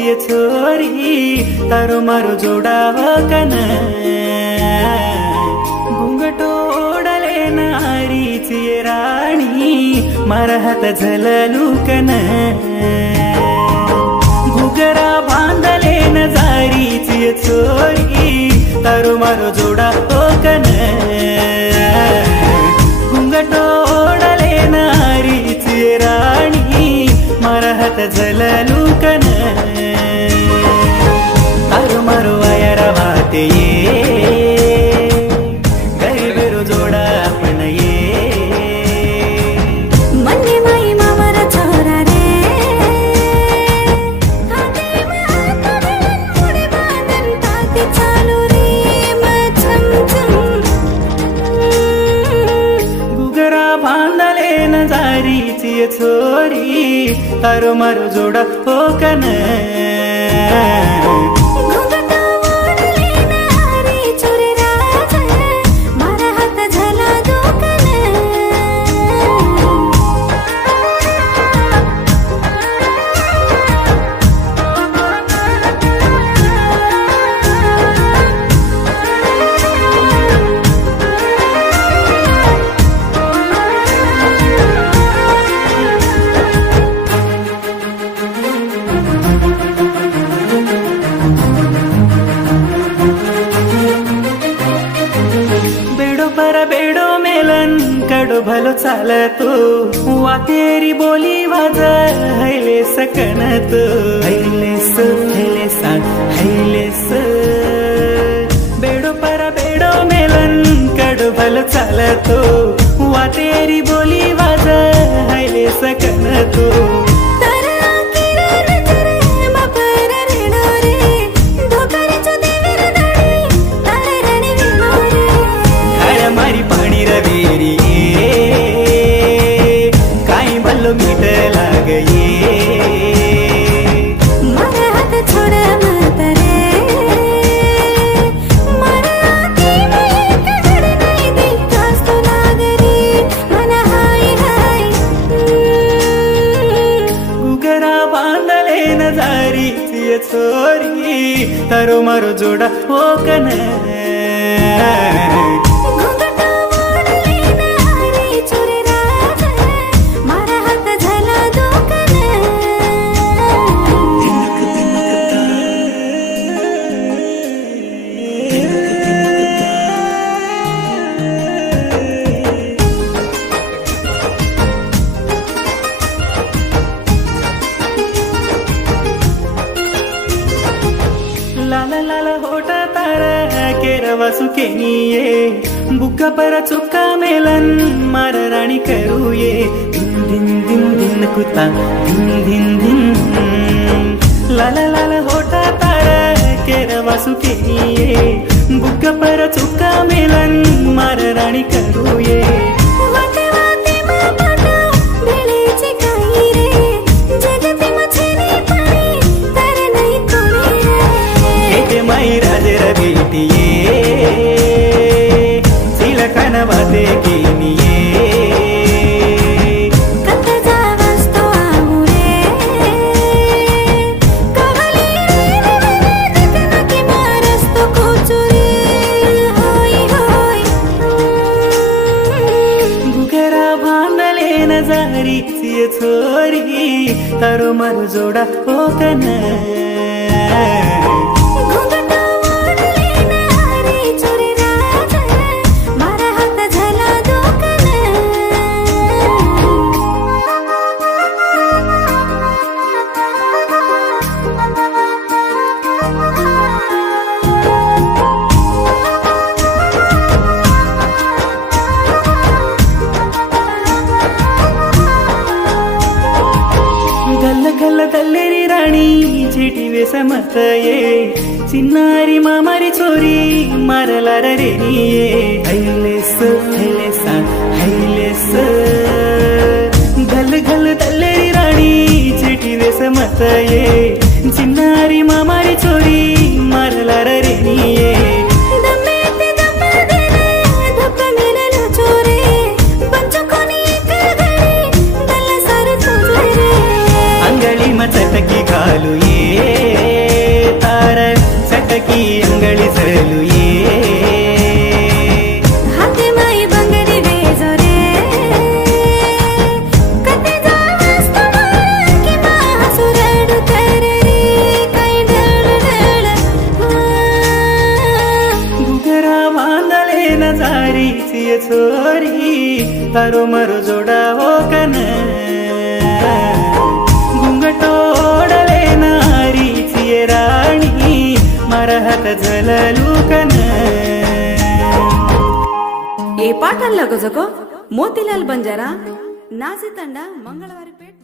चिए छोरी तारो मारो जोड़ा कन घुंघटो ओढले नारी चिए राणी मारा हात झललू कन घुगरा बांधले न जारी चिए छोरी तारो मारो जोड़ा कन घुंघटो ओढले नारी चिए राणी मारा हात झललू कन तारो मारो आयर वाते गरीबेरो जोड़ा अपन मन्ने माई मामारा छोरा रे हाते में हात घालून मुडे बांधून ताती चालू रे छम छम घुगरा बांधले न जारी चिए छोरी तारो मारो जोड़ा कन घुंघटा ओढले नारी छोरे राजा मारा हात झाला दुकान बेडो मेलन कडो भलो चालतो वा तेरी बोली वाज हैले सकनत हैलेस हैलेस बेडो मेलन कडो भलो चालतो वा तेरी बोली वाज हैले सकनतो रवेरी काई बल्लो मीठ लागये मारा हात छोरा मत रे मारा हाती में एक घडी नाही दिखास तो लागरी मना हाय हाय घुगरा बांधले न जारी चिए छोरी तारो मारो जोड़ा कन लाला लाला होटा तारा केरवा सुकेनिये बुक्का पर चुक्का मेलन मार राणी करूये दिन दिन दिन दिन कुता दिन दिन दिन लाला लाला होटा तारा केरवा सुकेनिये बुक्का पर चुक्का मेलन मार राणी करूये वाते वाते मा पाटा भेळेचे काही रे जगते मछली पाणी तर नाही कोणी माई राजेर बेटिये चिलकन बाते केनिये कत जावस तो आमुरे कवली देखना की मारस तो कोचुरे होय होय घुगरा बांधले न जारी चिए छोरी तारो मारो जोड़ा कन घुंघटा ओढले नारी छोरे राजा मारा हात झाला दुकान गल्ल गल्ल दल्लेरी राणी चिटी वेस मत चिन्नारी मामारी छोरी मारला रेनिये हैलेस हैलेस गल गल दल्लेरी राणी चिटी वेस मत चिन्नारी मामारी छोरी मारला रेनिये चटकी घालू ये घालू ये हाते माई बंगडी बेजोरे कते जावस्त की मा हसुरडू कर रे काही ढळ घुगरा बांधले न जारीची चोरी तारो मरो जोडावो कन घुंगटोडले नारीची राणी मरहत झललू कन ఏ పాటల్లో గజకో మోతిలాల్ బంజారా నాసి తండ మంగళవారి పేట్